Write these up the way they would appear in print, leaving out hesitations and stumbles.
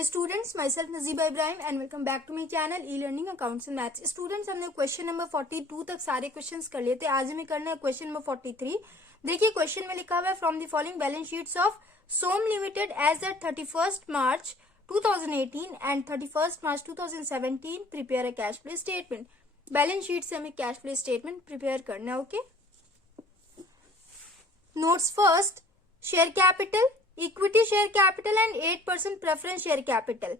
Hello students, my self Najiba Ibrahim and welcome back to my channel e learning accounts and maths. Students, हमने question number 42 तक सारे questions कर लिए थे। आज हमें करना है क्वेश्चन नंबर 43। देखिए क्वेश्चन में लिखा हुआ है from the following balance sheets of Som limited as at 31st March 2018 and 31st March 2017 prepare a cash flow statement. Balance sheet से हमें कैश फ्लो स्टेटमेंट प्रिपेयर करना है। Okay, notes first, share capital, equity share capital and 8% preference share capital.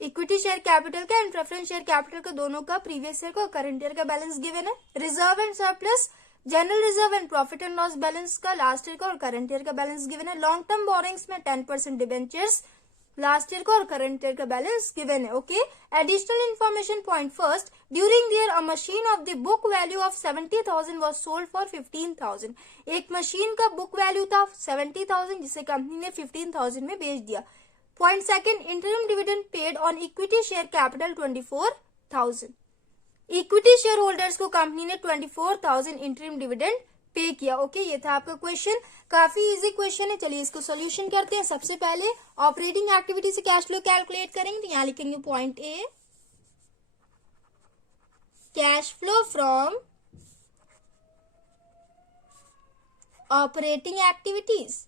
Equity share capital का and preference share capital का दोनों का previous year का current year का बैलेंस गिवन है। Reserve and surplus, general reserve and profit and loss balance का last year का और करंट ईयर का बैलेंस गिवन है। लॉन्ग टर्म बोरिंग्स में 10% डिबेंचर्स लास्ट ईयर का और करंट ईयर का बैलेंस गिवन है। Okay, additional information point first, during the year a machine of the book value of 70,000 was sold for 15,000। एक machine का book value था 70,000 जिसे company ने 15,000 में बेच दिया। Point second, interim dividend paid on equity share capital 24,000। Equity share holders को company ने 24,000 इंटरिम डिविडेंड पे किया। ओके, ये था आपका क्वेश्चन। काफी इजी क्वेश्चन है, चलिए इसको सॉल्यूशन करते हैं। सबसे पहले ऑपरेटिंग एक्टिविटी से कैश फ्लो कैलकुलेट करेंगे, तो यहाँ लिखेंगे point A, cash flow from operating activities.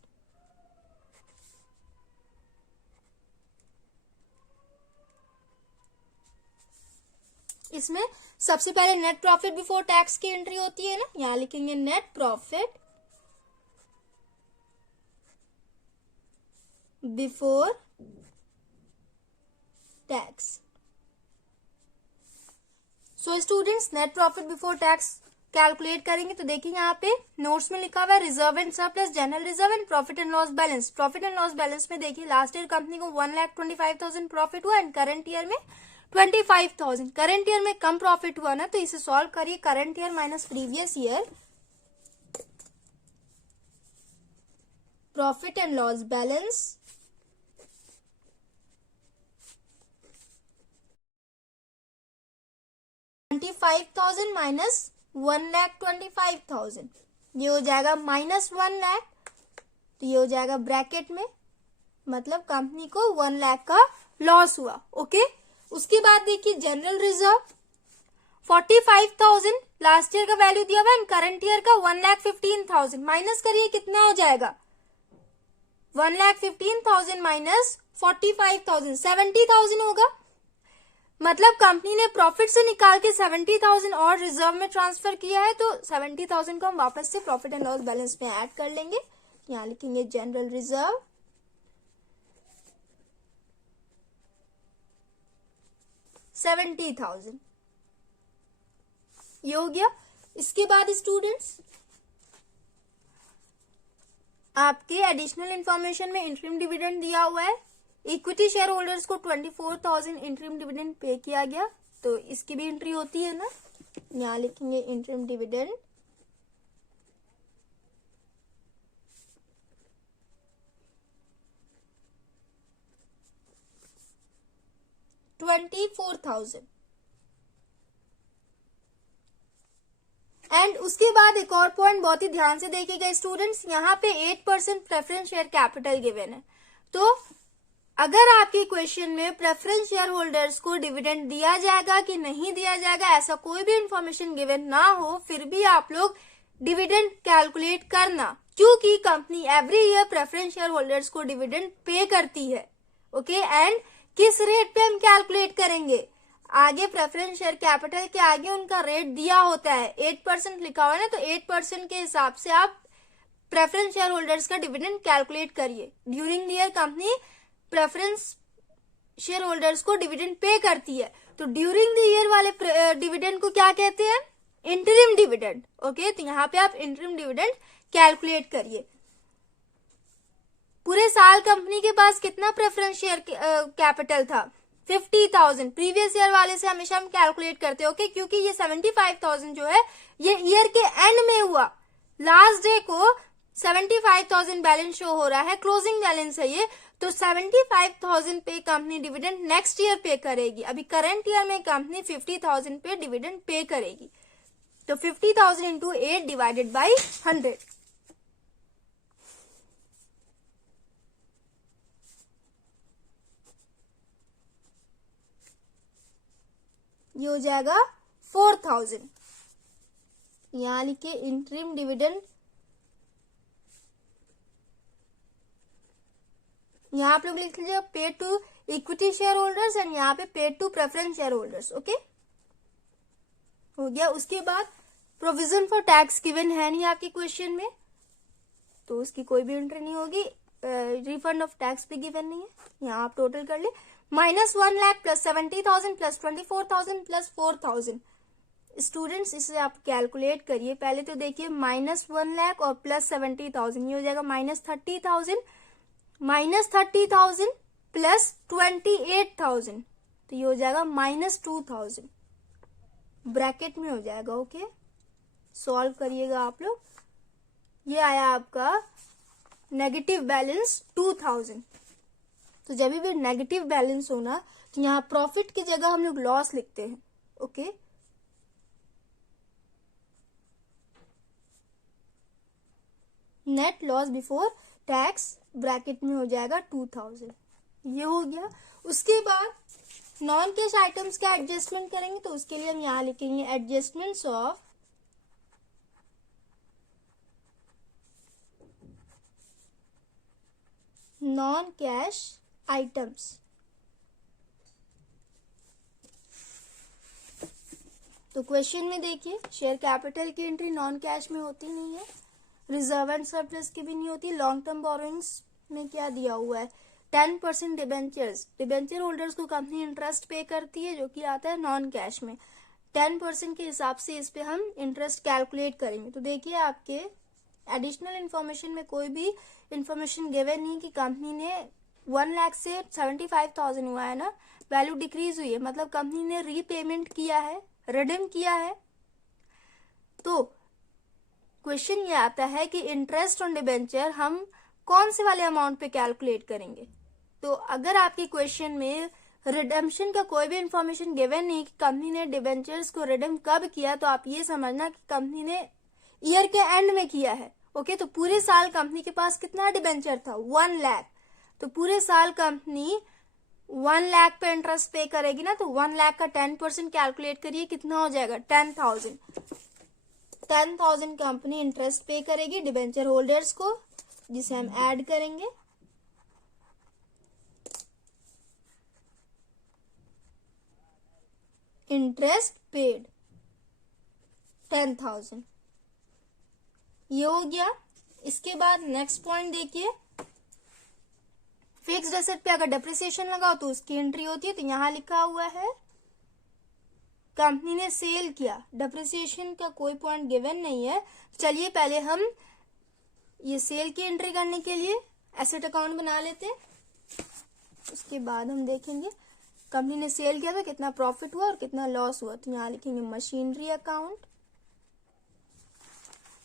इसमें सबसे पहले नेट प्रॉफिट बिफोर टैक्स की एंट्री होती है ना, यहां लिखेंगे net profit before tax. So students, net profit before tax calculate करेंगे तो देखिए यहाँ पे नोट्स में लिखा हुआ है reserve and surplus, general reserve and profit and loss balance. Profit and loss balance में देखिए लास्ट ईयर कंपनी को 1,25,000 प्रॉफिट हुआ एंड करंट ईयर में 25,000। करंट ईयर में कम प्रॉफिट हुआ ना, तो इसे सॉल्व करिए। Current year minus previous year, profit and loss balance, $25,000 minus 1,25,000, ये हो जाएगा माइनस 1 लाख, तो ये हो जाएगा ब्रैकेट में, मतलब कंपनी को 1 लाख का लॉस हुआ। ओके, उसके बाद देखिए जनरल रिजर्व 45,000 लास्ट ईयर का वैल्यू दिया हुआ है, करंट ईयर का 1,15,000। माइनस करिए कितना हो जाएगा, 1,15,000 माइनस 45,000 70,000 होगा। मतलब कंपनी ने प्रॉफिट से निकाल के 70,000 और रिजर्व में ट्रांसफर किया है, तो 70,000 को हम वापस से प्रॉफिट एंड लॉस बैलेंस में ऐड कर लेंगे। यहां लिखेंगे जनरल रिजर्व 70,000, ये हो गया। इसके बाद स्टूडेंट्स आपके एडिशनल इंफॉर्मेशन में इंटरिम डिविडेंड दिया हुआ है। इक्विटी शेयर होल्डर्स को 24,000 इंटरिम डिविडेंड पे किया गया, तो इसकी भी एंट्री होती है ना, यहां लिखेंगे इंटरिम डिविडेंड 24,000। एंड उसके बाद एक और पॉइंट बहुत ही ध्यान से देखिएगा स्टूडेंट्स, यहाँ पे 8% प्रेफरेंस शेयर कैपिटल गिवन है। तो अगर आपके क्वेश्चन में प्रेफरेंस शेयर होल्डर्स को डिविडेंड दिया जाएगा कि नहीं दिया जाएगा, ऐसा कोई भी इंफॉर्मेशन गिवन ना हो, फिर भी आप लोग डिविडेंड कैलकुलेट करना, क्योंकि company every year preference share holders को डिविडेंड पे करती है। ओके, एंड किस रेट पे हम कैलकुलेट करेंगे, आगे प्रेफरेंस शेयर कैपिटल के आगे उनका रेट दिया होता है, 8% लिखा हुआ है ना, तो 8% के हिसाब से आप प्रेफरेंस शेयर होल्डर्स का डिविडेंड कैलकुलेट करिए। During the year company preference share holders को डिविडेंड पे करती है, तो ड्यूरिंग द ईयर वाले डिविडेंड को क्या कहते हैं, इंटरिम डिविडेंड। ओके, तो यहाँ पे आप इंटरिम डिविडेंड कैलकुलेट करिए। पूरे साल कंपनी के पास कितना प्रेफरेंस शेयर कैपिटल था, 50,000। प्रीवियस ईयर वाले से हमेशा हम कैलकुलेट करते हैं। ओके, क्योंकि ये 75,000 जो है ये ईयर के एंड में हुआ, लास्ट डे को 75,000 बैलेंस शो हो रहा है, क्लोजिंग बैलेंस है ये, तो 75,000 पे कंपनी डिविडेंड नेक्स्ट ईयर पे करेगी। अभी करंट ईयर में कंपनी 50,000 पे डिविडेंड पे करेगी, तो 50,000 इंटू 8 डिवाइडेड बाई 100। ये हो जाएगा 4000। यहां लिखे इंटरिम डिविडेंड, यहां आप लोग लिख लीजिए pay to equity shareholders and यहाँ पे pay to preference shareholders. Okay, हो गया। उसके बाद प्रोविजन फॉर टैक्स गिवन है नहीं आपके क्वेश्चन में, तो उसकी कोई भी एंट्री नहीं होगी। रिफंड ऑफ टैक्स भी गिवन नहीं है। यहाँ आप टोटल कर ले, -1 lakh plus 70,000 plus 24,000 plus 4,000। Students इसे आप कैलकुलेट करिए। पहले तो देखिए -1 लाख और प्लस 70,000, ये हो जाएगा -30,000, -30,000 प्लस 28,000, तो ये हो जाएगा -2,000, ब्रैकेट में हो जाएगा। ओके, सॉल्व करिएगा आप लोग। ये आया आपका नेगेटिव बैलेंस 2000। तो जब भी नेगेटिव बैलेंस होना तो यहाँ प्रॉफिट की जगह हम लोग लॉस लिखते हैं। Okay, net loss before tax bracket में हो जाएगा 2000। ये हो गया। उसके बाद नॉन कैश आइटम्स का एडजस्टमेंट करेंगे, तो उसके लिए हम यहाँ लिखेंगे adjustments of non cash items. तो क्वेश्चन में देखिए शेयर कैपिटल की एंट्री नॉन कैश में होती नहीं है, रिजर्व एंड सरप्लस की भी नहीं होती। लॉन्ग टर्म बोरोइंग्स में क्या दिया हुआ है, 10% डिबेंचर्स, डिबेंचर होल्डर्स को कंपनी इंटरेस्ट पे करती है, जो कि आता है नॉन कैश में। 10% के हिसाब से इस पे हम इंटरेस्ट कैलकुलेट करेंगे। तो देखिए आपके एडिशनल इन्फॉर्मेशन में कोई भी इंफॉर्मेशन गिवन नहीं कि कंपनी ने 1 लाख से 75,000 हुआ है ना, वैल्यू डिक्रीज हुई है, मतलब कंपनी ने रीपेमेंट किया है, रिडीम किया है। तो क्वेश्चन ये आता है कि इंटरेस्ट ऑन डिबेंचर हम कौन से वाले अमाउंट पे कैलकुलेट करेंगे। तो अगर आपके क्वेश्चन में रिडेम्पशन का कोई भी इंफॉर्मेशन गिवन नहीं कि कंपनी ने डिबेंचर्स को रिडीम कब किया, तो आप ये समझना कि कंपनी ने ईयर के एंड में किया है। ओके, तो पूरे साल कंपनी के पास कितना डिबेंचर था, 1 लाख। तो पूरे साल कंपनी 1 लाख पे इंटरेस्ट पे करेगी ना, तो 1 लाख का 10% कैलकुलेट करिए, कितना हो जाएगा 10,000। 10,000 कंपनी इंटरेस्ट पे करेगी डिबेंचर होल्डर्स को, जिसे हम ऐड करेंगे। इंटरेस्ट पेड 10,000, ये हो गया। इसके बाद नेक्स्ट पॉइंट देखिए, फिक्स्ड एसेट पे अगर डेप्रिसिएशन लगाओ तो उसकी एंट्री होती है। तो यहां लिखा हुआ है कंपनी ने सेल किया, डेप्रिसिएशन का कोई पॉइंट गिवन नहीं है। चलिए पहले हम ये सेल की एंट्री करने के लिए एसेट अकाउंट बना लेते हैं, उसके बाद हम देखेंगे कंपनी ने सेल किया तो कितना प्रॉफिट हुआ और कितना लॉस हुआ। तो यहाँ लिखेंगे मशीनरी अकाउंट।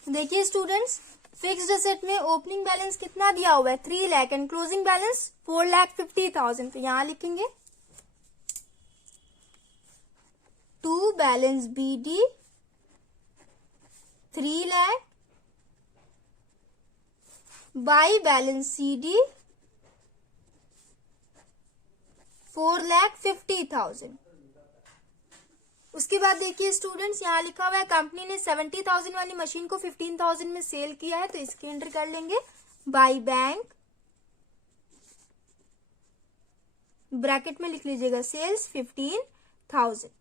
देखिए स्टूडेंट्स, फिक्स्ड एसेट में ओपनिंग बैलेंस कितना दिया हुआ है, 3 लाख एंड क्लोजिंग बैलेंस 4,50,000। तो यहां लिखेंगे to balance BD 3 lakh by balance CD 4,50,000। उसके बाद देखिए स्टूडेंट्स, यहाँ लिखा हुआ है कंपनी ने 70,000 वाली मशीन को 15,000 में सेल किया है, तो इसकी एंट्री कर लेंगे बाई बैंक, ब्रैकेट में लिख लीजिएगा सेल्स 15,000।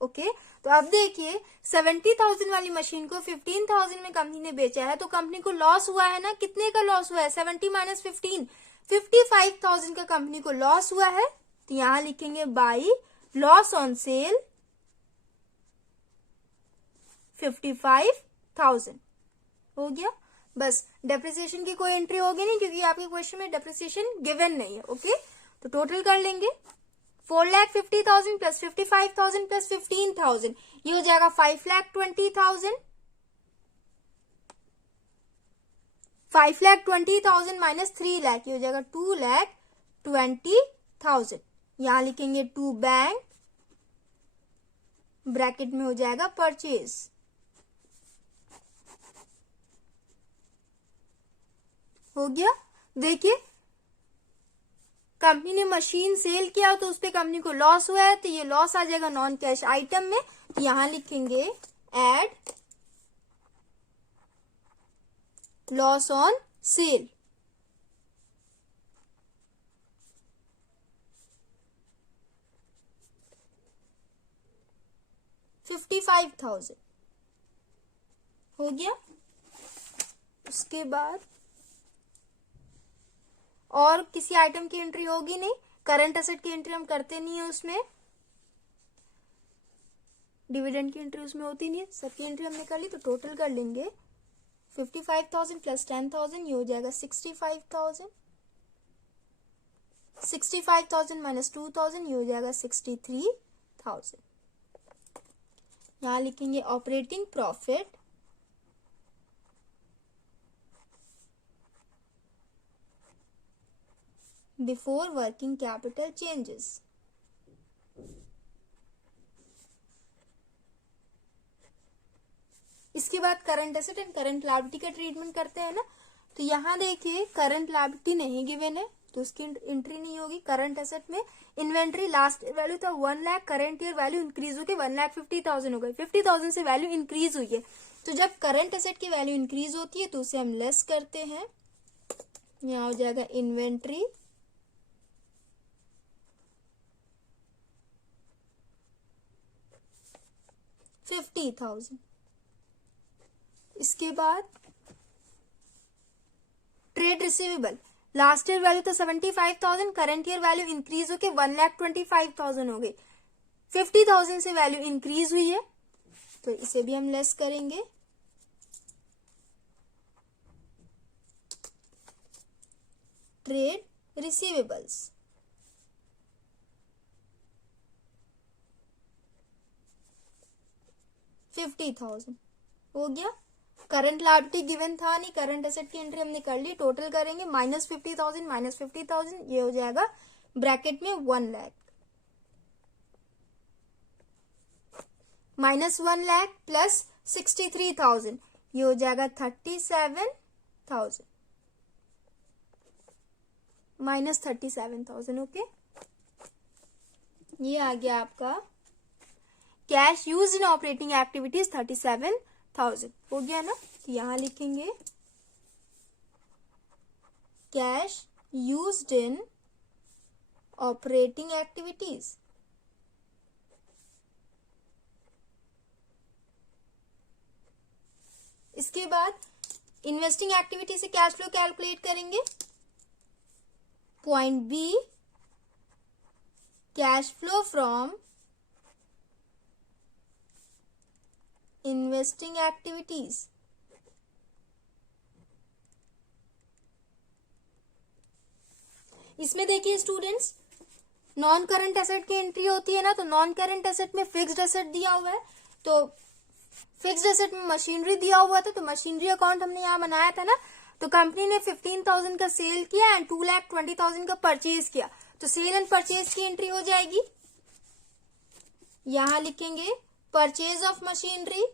ओके, तो अब देखिए 70,000 वाली मशीन को 15,000 में कंपनी ने बेचा है, तो कंपनी को लॉस हुआ है ना, कितने का लॉस हुआ है, 70 माइनस 15, 55,000 का कंपनी को लॉस हुआ है। तो यहां लिखेंगे बाई लॉस ऑन सेल 55,000। हो गया, बस डेप्रिसिएशन की कोई एंट्री होगी नहीं क्योंकि आपके क्वेश्चन में डेप्रिसिएशन गिवन नहीं है। ओके, तो टोटल कर लेंगे 4,50,000 प्लस 55,000 प्लस 15,000, ये हो जाएगा 5,20,000। 5,20,000 माइनस 3 लाख, ये हो जाएगा 2,20,000। यहां लिखेंगे टू बैंक, ब्रैकेट में हो जाएगा परचेज। हो गया। देखिए कंपनी ने मशीन सेल किया तो उस पे कंपनी को लॉस हुआ है, तो ये लॉस आ जाएगा नॉन कैश आइटम में। तो यहां लिखेंगे एड लॉस ऑन सेल। $55,000 हो गया। उसके बाद और किसी आइटम की एंट्री होगी नहीं, करंट एसेट की एंट्री हम करते नहीं है, उसमें डिविडेंड की एंट्री उसमें होती नहीं है, सबकी एंट्री हमने कर ली। तो टोटल कर लेंगे 55,000 प्लस 10,000, ये हो जाएगा 65,000। 65,000 माइनस 2,000, ये हो जाएगा 63,000। यहां लिखेंगे operating profit before working capital changes. इसके बाद current asset and current liability का ट्रीटमेंट करते हैं ना। तो यहां देखिए करंट लायबिलिटी नहीं गिवन है तो उसकी एंट्री नहीं होगी। करंट एसेट में इन्वेंट्री लास्ट वैल्यू था 1 lakh, current year value increase होकर 1,50,000 हो गई। 50,000 से वैल्यू इंक्रीज हुई है, तो जब करंट एसेट की वैल्यू इंक्रीज होती है तो उसे हम लेस करते हैं। यहाँ हो जाएगा इन्वेंट्री $50,000। इसके बाद trade receivable, last year value तो 75,000, करंट ईयर वैल्यू इंक्रीज होकर 1,25,000 हो गई। 50,000 से वैल्यू इंक्रीज हुई है, तो इसे भी हम लेस करेंगे। ट्रेड रिसीवेबल्स $50,000 हो गया। करंट लायबिलिटी गिवन था नहीं, करंट एसेट की एंट्री हमने कर ली। टोटल करेंगे -50,000 माइनस 50,000, ये हो जाएगा ब्रैकेट में 1 लाख माइनस 1 लाख प्लस 63,000, ये हो जाएगा 37,000 माइनस 37,000। ओके, ये आ गया आपका cash use in operating activities 37,000 हो गया ना। तो यहां लिखेंगे cash used in operating activities. इसके बाद इन्वेस्टिंग एक्टिविटी से कैश फ्लो कैलकुलेट करेंगे। Point B, cash flow from investing activities. इसमें देखिए स्टूडेंट्स, नॉन करंट एसेट की एंट्री होती है ना, तो नॉन करंट एसेट में फिक्स्ड एसेट दिया हुआ है, तो फिक्स्ड एसेट में मशीनरी दिया हुआ था, तो मशीनरी अकाउंट हमने यहाँ बनाया था ना। तो कंपनी ने 15,000 का सेल किया एंड 2,20,000 का परचेज किया, तो सेल एंड परचेज की एंट्री हो जाएगी। यहां लिखेंगे purchase of machinery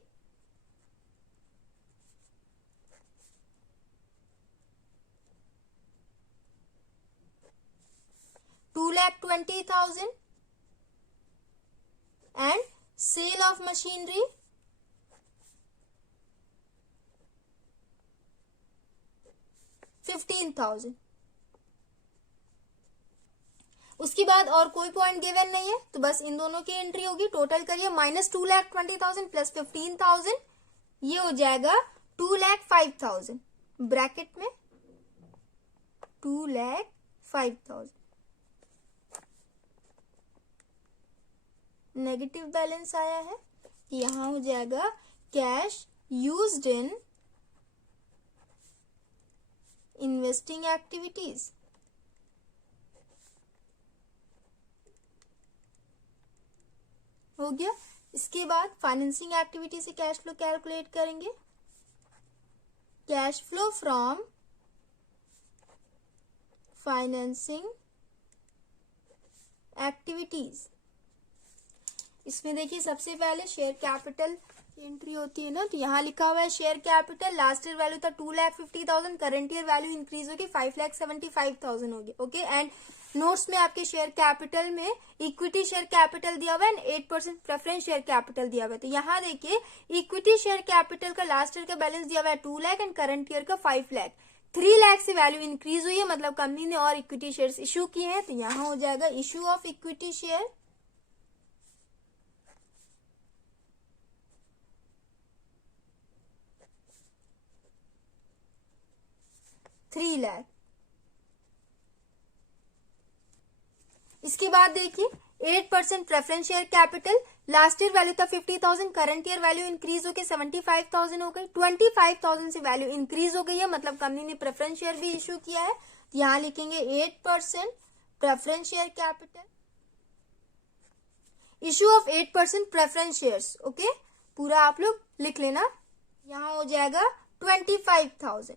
$2,20,000 and sale of machinery $15,000। उसके बाद और कोई पॉइंट गिवन नहीं है, तो बस इन दोनों की एंट्री होगी। टोटल करिए -2,20,000 प्लस 15,000, ये हो जाएगा 2,05,000 ब्रैकेट में 2,05,000। नेगेटिव बैलेंस आया है, यहां हो जाएगा कैश यूज्ड इन इन्वेस्टिंग एक्टिविटीज। हो गया। इसके बाद फाइनेंसिंग एक्टिविटी से कैश फ्लो कैलकुलेट करेंगे। Cash flow from financing activities, इसमें देखिए सबसे पहले शेयर कैपिटल एंट्री होती है ना, तो यहाँ लिखा हुआ है share capital, last year value था 2,50,000, करंट ईयर वैल्यू इंक्रीज होगी 5,75,000 होगी। ओके, एंड नोट्स में आपके शेयर कैपिटल में इक्विटी शेयर कैपिटल दिया हुआ है एंड 8% प्रेफरेंस शेयर कैपिटल दिया हुआ है। तो यहाँ देखिए इक्विटी शेयर कैपिटल का लास्ट ईयर का बैलेंस दिया हुआ है 2 लाख एंड करंट ईयर का 5 लाख। 3 लाख से वैल्यू इंक्रीज हुई है, मतलब कंपनी ने और इक्विटी शेयर्स इश्यू किए हैं। तो यहाँ हो जाएगा issue of equity share 3 lakh. इसके बाद देखिए 8% preference share capital, last year value था 50,000, करंट ईयर वैल्यू इंक्रीज होकर 75,000 हो गई। 25,000 से वैल्यू इंक्रीज हो गई है, मतलब कंपनी ने प्रेफरेंस शेयर भी इश्यू किया है। यहां लिखेंगे 8% preference share capital, issue of 8% preference shares. Okay, पूरा आप लोग लिख लेना। यहां हो जाएगा 25,000।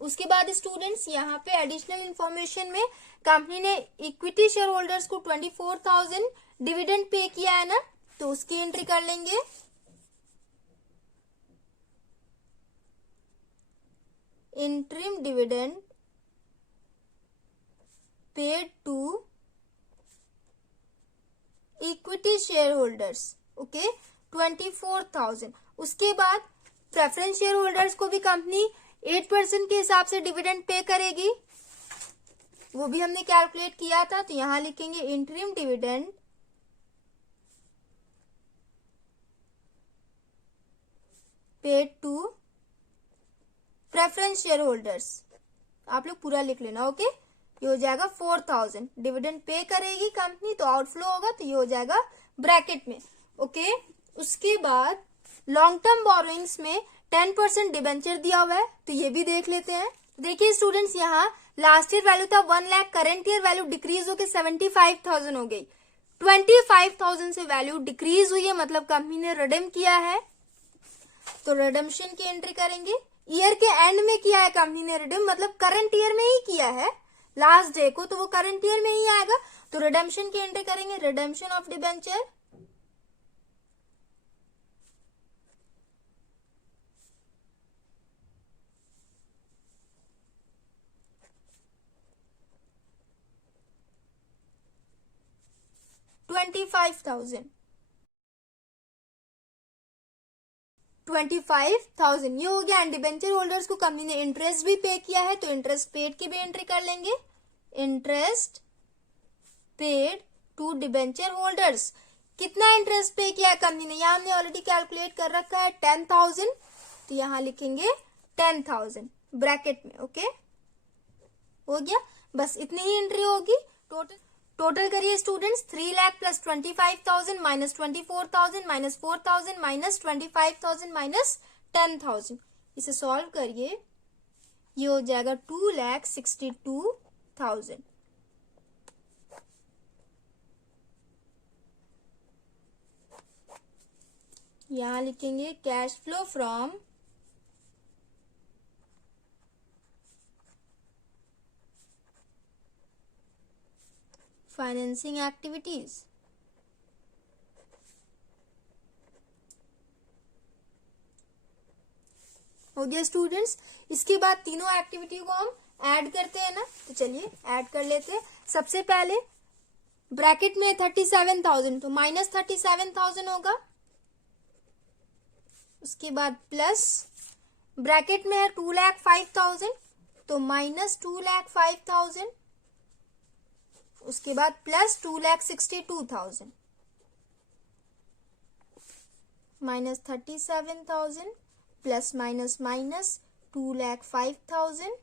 उसके बाद स्टूडेंट्स यहाँ पे एडिशनल इंफॉर्मेशन में कंपनी ने इक्विटी शेयर होल्डर्स को 24,000 डिविडेंड पे किया है ना, तो उसकी एंट्री कर लेंगे। Interim dividend paid to equity shareholders, okay, 24,000। उसके बाद प्रेफरेंस शेयर होल्डर्स को भी कंपनी 8% के हिसाब से डिविडेंड पे करेगी, वो भी हमने कैलकुलेट किया था। तो यहां लिखेंगे interim dividend paid to preference shareholders. आप लोग पूरा लिख लेना। ओके, ये हो जाएगा 4,000 डिविडेंड पे करेगी कंपनी, तो आउटफ्लो होगा, तो ये हो जाएगा ब्रैकेट में। ओके, उसके बाद लॉन्ग टर्म बोरोइंग्स में 10% डिबेंचर दिया हुआ है, तो ये भी देख लेते हैं। देखिए स्टूडेंट्स, यहाँ लास्ट ईयर वैल्यू था 1 lakh, current year value decrease होकर 75,000 हो गई। 25,000 से वैल्यू डिक्रीज हुई है, मतलब कंपनी ने रिडीम किया है, तो रिडम्पशन की एंट्री करेंगे। ईयर के एंड में किया है कंपनी ने रिडीम, मतलब करंट ईयर में ही किया है लास्ट डे को, तो वो करंट ईयर में ही आएगा। तो रिडम्पशन की एंट्री करेंगे, रिडम्पशन ऑफ डिबेंचर, $25,000 ये हो गया। एंड डिबेंचर होल्डर्स को कंपनी ने इंटरेस्ट भी पे किया है, तो इंटरेस्ट पेड की भी एंट्री कर लेंगे। Interest paid to debenture holders, कितना इंटरेस्ट पे किया है कंपनी ने, यहां हमने ऑलरेडी कैलकुलेट कर रखा है 10,000, तो यहां लिखेंगे 10,000 ब्रैकेट में। ओके, हो गया, बस इतनी ही एंट्री होगी। टोटल करिए students, 3 lakh plus 25,000 minus 24,000 minus 4,000 minus 25,000 minus 10,000, इसे सॉल्व करिए, ये हो जाएगा 2,62,000। यहां लिखेंगे cash flow from financing activities. हो गया स्टूडेंट्स। इसके बाद तीनों एक्टिविटी को हम ऐड करते हैं ना, तो चलिए ऐड कर लेते हैं। सबसे पहले ब्रैकेट में 37,000, तो माइनस 37,000 होगा। उसके बाद प्लस ब्रैकेट में है 2,05,000, तो माइनस 2,05,000। उसके बाद plus 2,62,000 minus 37,000 plus minus minus 2,05,000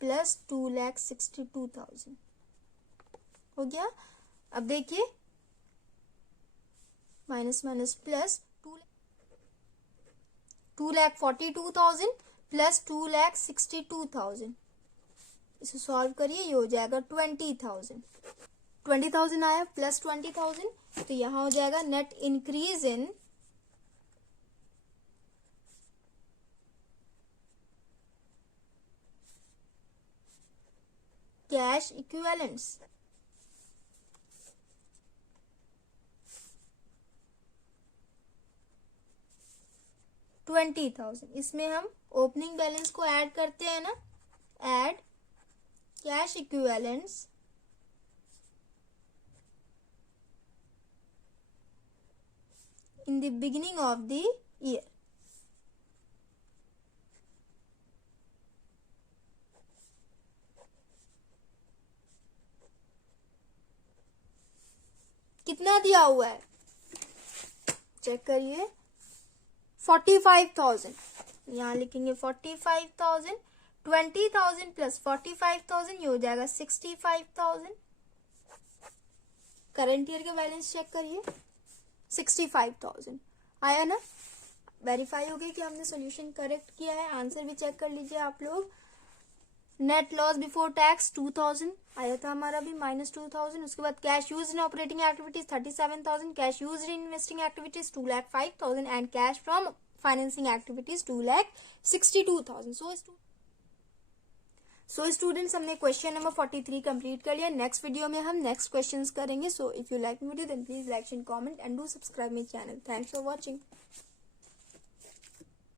plus 2,62,000 हो गया। अब देखिए माइनस माइनस प्लस 2,42,000 प्लस 2,62,000, इसे सॉल्व करिए, ये हो जाएगा 20,000। 20,000 आया प्लस 20,000, तो यहां हो जाएगा net increase in cash equivalents. $20,000, इसमें हम ओपनिंग बैलेंस को ऐड करते हैं ना, add cash equivalents in the beginning of the year. कितना दिया हुआ है चेक करिए 45,000. यहाँ लिखेंगे 45,000. 20,000 प्लस 45,000 ये हो जाएगा 65,000. करंट ईयर का बैलेंस चेक करिए 65,000 आया ना. वेरीफाई हो गया कि हमने सोल्यूशन करेक्ट किया है. आंसर भी चेक कर लीजिए आप लोग. नेट लॉस बिफोर टैक्स 2,000 आया था हमारा भी -2,000. उसके बाद cash use in operating activities 37,000. Cash use in investing activities 2,05,000 and cash from financing activities 2,62,000. So students हमने क्वेश्चन नंबर 43 कंप्लीट कर लिया. नेक्स्ट वीडियो में हम नेक्स्ट क्वेश्चंस करेंगे. So if you like video then please like and comment and do subscribe my channel. Thanks for watching.